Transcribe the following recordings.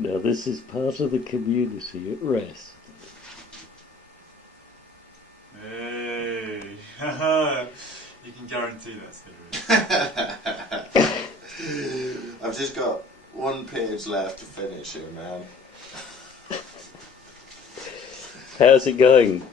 Now this is part of the community at rest. Hey, you can guarantee that's going to be. I've just got one page left to finish here, man. How's it going?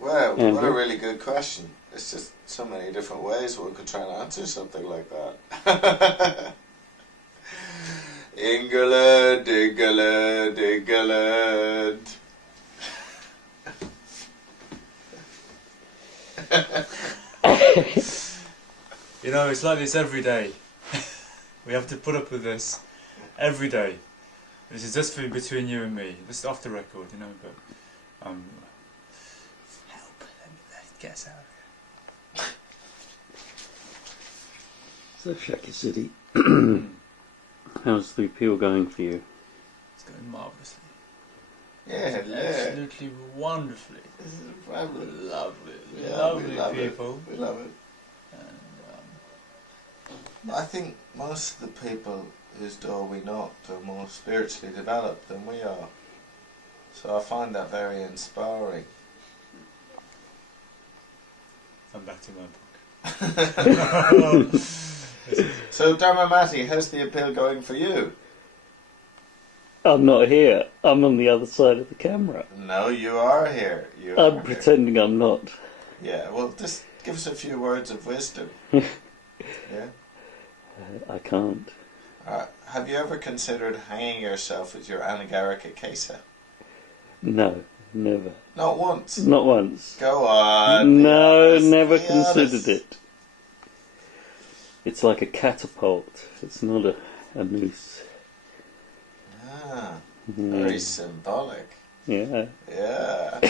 Well, what a really good question. It's just so many different ways one could try and answer something like that. England, England, England. You know, it's like this every day. We have to put up with this every day. This is just between you and me. This is off the record, you know, but help, let get us out of So here. Shaki City, how's the appeal going for you? It's going marvellously. Yeah, Absolutely wonderfully. This is lovely. Lovely, Yeah, lovely we love people. It. We love it. And, I think most of the people whose door we knocked are more spiritually developed than we are. So I find that very inspiring. I'm back to my book. So Dharmamati, how's the appeal going for you? I'm not here. I'm on the other side of the camera. No, you are here. I'm pretending I'm not. Yeah, well, just give us a few words of wisdom. Yeah? I can't. Have you ever considered hanging yourself with your anagarika kesa? No, never. Not once? Not once. Go on. No, honest, never be considered honest. it. It's like a catapult. It's not a noose. Ah, very symbolic. Yeah. Yeah.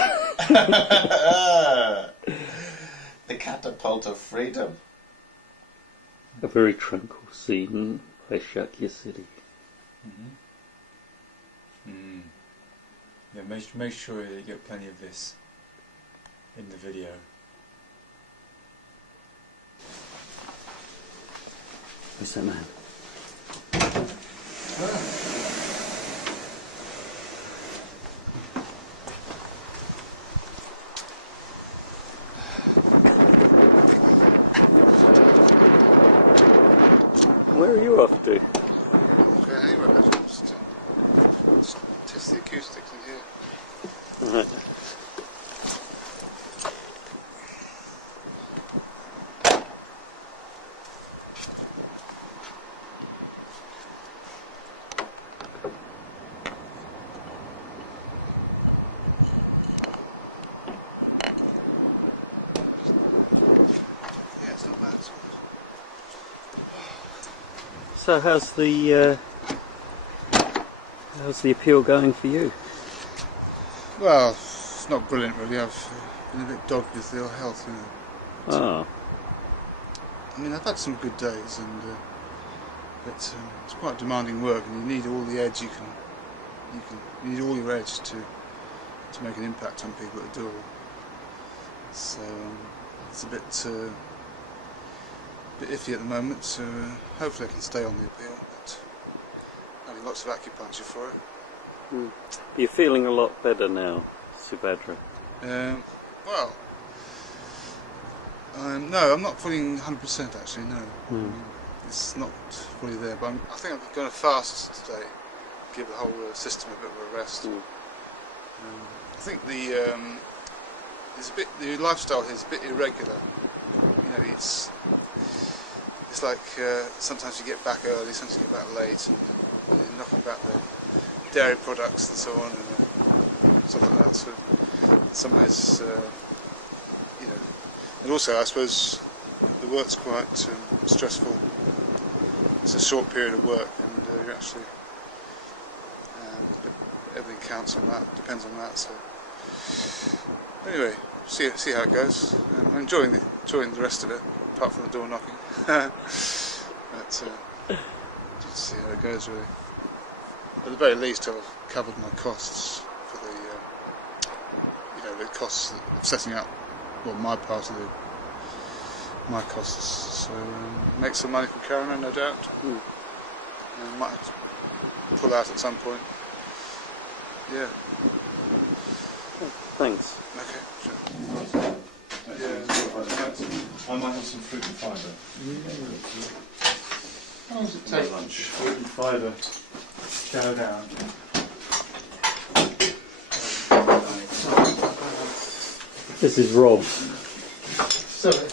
The catapult of freedom. A very tranquil scene by Shakya City. Yeah, make sure that you get plenty of this in the video. Who's that man? Where are you off to? I'm going anywhere, actually. Just test the acoustics in here. Right. Yeah, it's not bad at all. So how's the appeal going for you? Well, it's not brilliant really. I've been a bit dogged with ill health, you know. Oh. I mean, I've had some good days, but it's quite demanding work, and you need all the edge you need all your edge to make an impact on people at the door. So it's a bit iffy at the moment. So hopefully I can stay on the appeal. But having lots of acupuncture for it. You're feeling a lot better now, Subhadra. Well, no, I'm not feeling 100% actually. No, I mean, it's not fully there. But I think I'm going to fast today, give the whole system a bit of a rest. I think the lifestyle here is a bit irregular. You know, it's like sometimes you get back early, sometimes you get back late, and enough about the dairy products and so on, and stuff like that. So some ways, you know, and also I suppose the work's quite stressful. It's a short period of work, and you're actually everything counts on that, depends on that. So anyway, see how it goes. I'm enjoying the rest of it, apart from the door knocking. But just see how it goes really. At the very least, I've covered my costs for the costs of setting up, well, my part of my costs. So make some money from Karuna, no doubt. Might pull out at some point. Yeah. Thanks. Okay. Sure. I might have some fruit and fibre. How long does it take? Lunch. Fruit and fibre. Go down. This is Rob.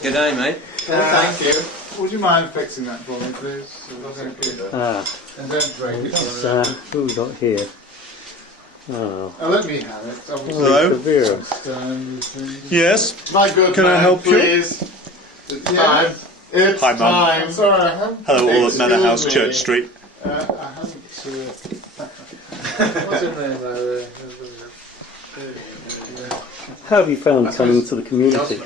Good day, mate. Thank you. Would you mind fixing that for me, please? Thank you. Ah, And don't break it. what's who we got here? Oh, Let me have it. Obviously. Hello. Vera. Yes. My good Can I man, help you? please. It's time. It's Hi, Mum. time. Sorry, I haven't. Hello, all at Manor Excuse House, me. Church Street. I haven't. What's your name, by the way? How have you found coming to the community?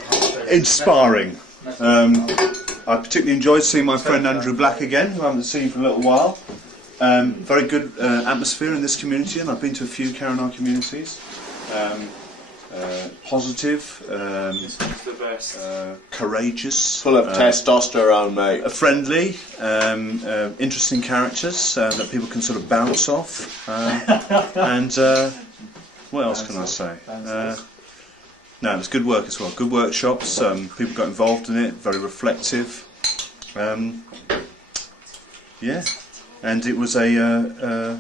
Inspiring. I particularly enjoyed seeing my friend Andrew Black again, who I haven't seen for a little while. Very good atmosphere in this community, and I've been to a few Karuna communities. Positive, courageous, Full of testosterone, mate. friendly, interesting characters that people can sort of bounce off. And what else can I say? No, it was good work as well. Good workshops. People got involved in it. Very reflective. Yeah, and it was a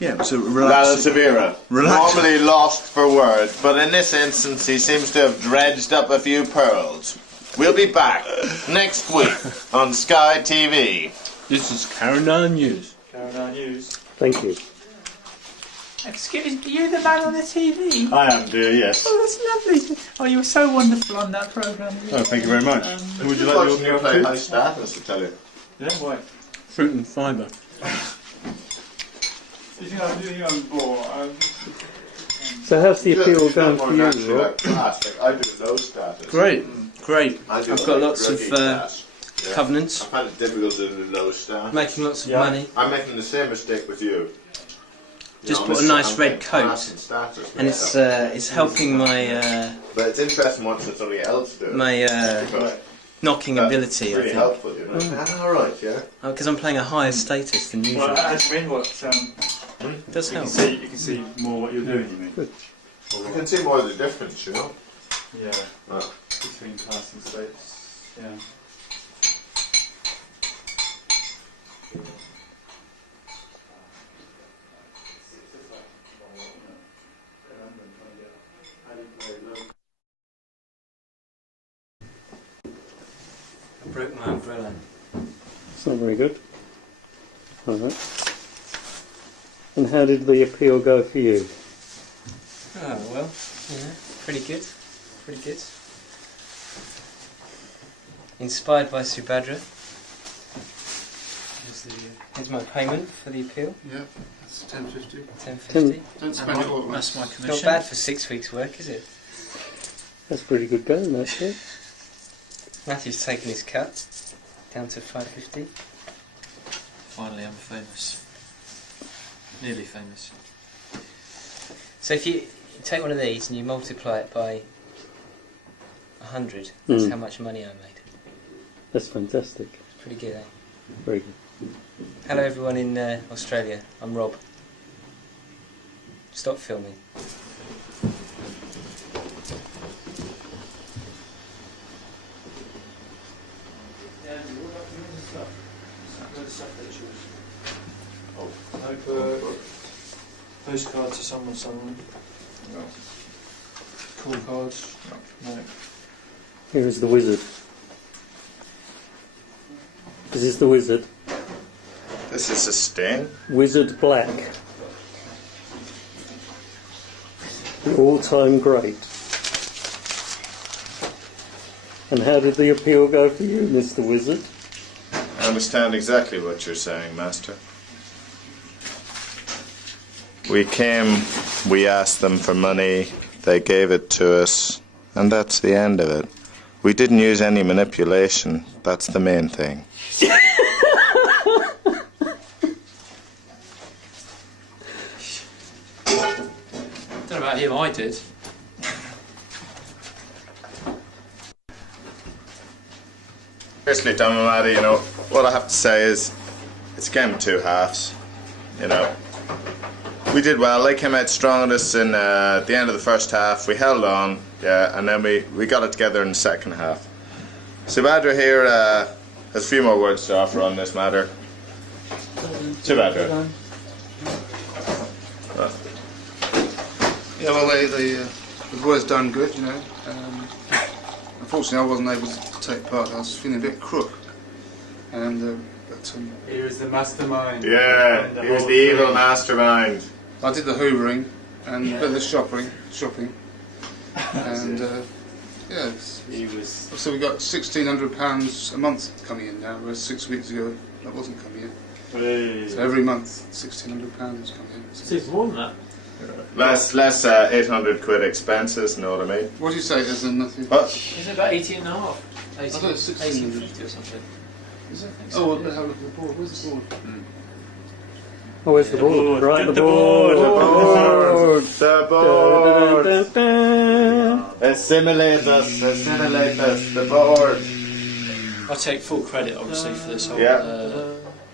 yeah, it was a relaxing. Severa. Normally lost for words, but in this instance he seems to have dredged up a few pearls. We'll be back next week on Sky TV. This is Karuna News. Karuna News. Thank you. Excuse me, you're the man on the TV? I am, dear. Yes. Oh, that's lovely. Oh, you were so wonderful on that programme. Oh, thank you very much. Would you like Watching your you play tea? high status, I tell you. Yeah, why? Fruit and fibre. You think I'm bored? So how's the appeal going for you, Rob? Plastic. I do low status. Great, great. I do I've got lots of druggy class. Yeah. covenants, I find it difficult to do low status. making lots of Yeah. money. I'm making the same mistake with you. Just You put a I'm nice red getting coat, class and status and myself. it's helping my But it's interesting once it's only else do. my knocking That's ability. I really think helpful, you know. All right, yeah. because I'm playing a higher status than usual. Well, actually, what It does help. you can see more what you're doing. You mean? You can see more of the difference, you know. Yeah. Well, Between class and states. Yeah. I broke my umbrella. It's not very good. Alright. And how did the appeal go for you? Oh well, pretty good, pretty good. Inspired by Subhadra. Here's my payment for the appeal. Yeah, that's 10.50. £10.50. Don't spend it all. That's my Not commission. bad for 6 weeks' work, is it? That's pretty good going, actually. Matthew's taken his cut down to £5.50. Finally, I'm famous. Nearly famous. So if you take one of these and you multiply it by 100, that's Mm. how much money I made. That's fantastic. It's pretty good, eh? Very good. Hello everyone in Australia, I'm Rob. Stop filming. Postcard to someone. No. Call cards. No. Here is the wizard. This is the wizard. this is a stain. Wizard Black. The all-time great. And how did the appeal go for you, Mr. Wizard? I understand exactly what you're saying, Master. We came, we asked them for money, they gave it to us, and that's the end of it. We didn't use any manipulation, that's the main thing. Don't know about you, I did. Seriously, Tom and Maddie, you know, what I have to say is, it's a game of two halves, you know. We did well. They came out strongest in the end of the first half. We held on, yeah, and then we got it together in the second half. Subhadra here has a few more words to offer on this matter. Subhadra. Yeah, well, the boys done good, you know. Unfortunately, I wasn't able to take part. I was feeling a bit crook, and but He was the mastermind. Yeah, he was the evil mastermind. I did the hoovering and a bit of the shopping, and yeah. So we got £1,600 a month coming in now, whereas 6 weeks ago that wasn't coming in. Hey. So every month £1,600 coming in. It's even more than that. Less 800 quid expenses, know what I mean? What do you say? There's nothing. What? Is it about 18 and a half? I thought it was 1850 or something. Is it? Oh, well, have a look at the board. Where's the board? Oh, where's the board? Right, the The board. board! The board! Assimilate us, the board! I take full credit, obviously, for this whole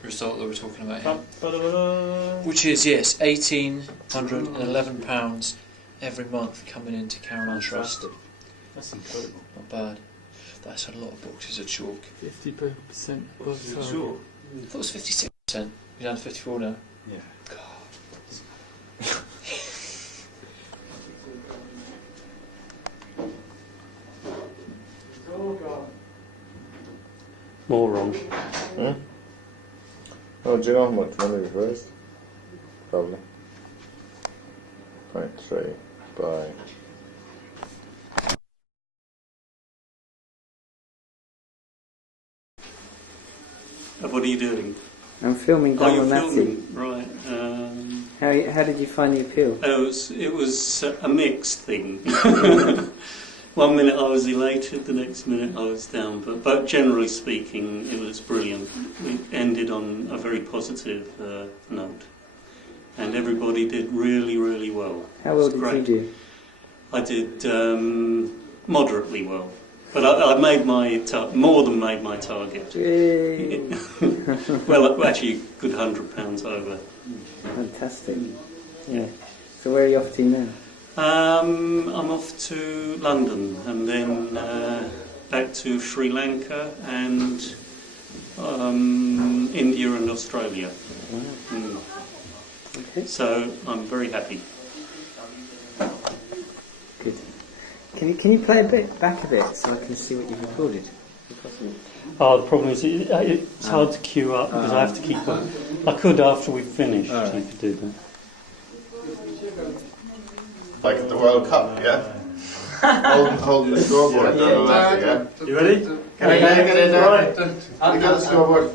result that we're talking about here. Which is, yes, £1,811 every month coming into Karuna Trust. That's incredible. Not bad. That's a lot of boxes of chalk. 50% above target. Sure. I thought it was 56%. You're down to 54 now. Yeah. More wrong. Hmm? Oh, do you know how much money we've raised? Probably. 0.3 by... What are you doing? I'm filming Oh, you're Dharma filming, right. How did you find the appeal? It was a mixed thing. 1 minute I was elated, the next minute I was down. But generally speaking, it was brilliant. It ended on a very positive note. And everybody did really, really well. How well It's did great. you do? I did moderately well. But I made my more than made my target. Yay! Well, actually, a good £100 over. Fantastic. Yeah. So where are you off to now? I'm off to London and then back to Sri Lanka and India and Australia. Wow. Mm. Okay. So I'm very happy. Good. Can you play a bit back a bit so I can see what you've recorded? If possible. Oh, the problem is it's hard to queue up because I have to keep up. I could after we've finished. You could do that. Like at the World Cup, yeah? holding the scoreboard down the left, yeah? You ready? Can I get in there? Right. You got the scoreboard?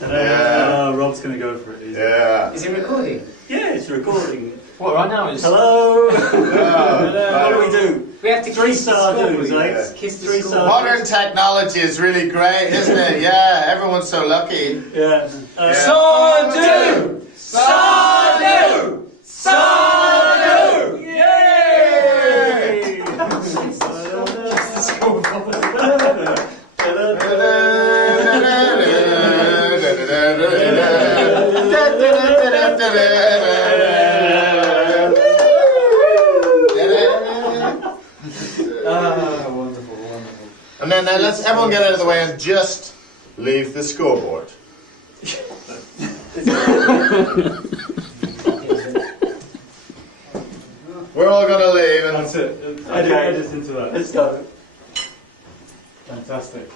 Yeah. Rob's going to go for it. Yeah. Is it recording? Yeah, it's recording. What, right now? Hello. Yeah. What do we do? We have to 3-star dues, eh? Yeah. kiss the 3-star. Modern technology is really great, isn't it? Yeah, everyone's so lucky. Yeah. Sadu! Sadu! Sadu! Yay! Wonderful. And then let's everyone get out of the way and just leave the scoreboard. We're all going to leave and... That's it. Edit into that. Let's go. Fantastic.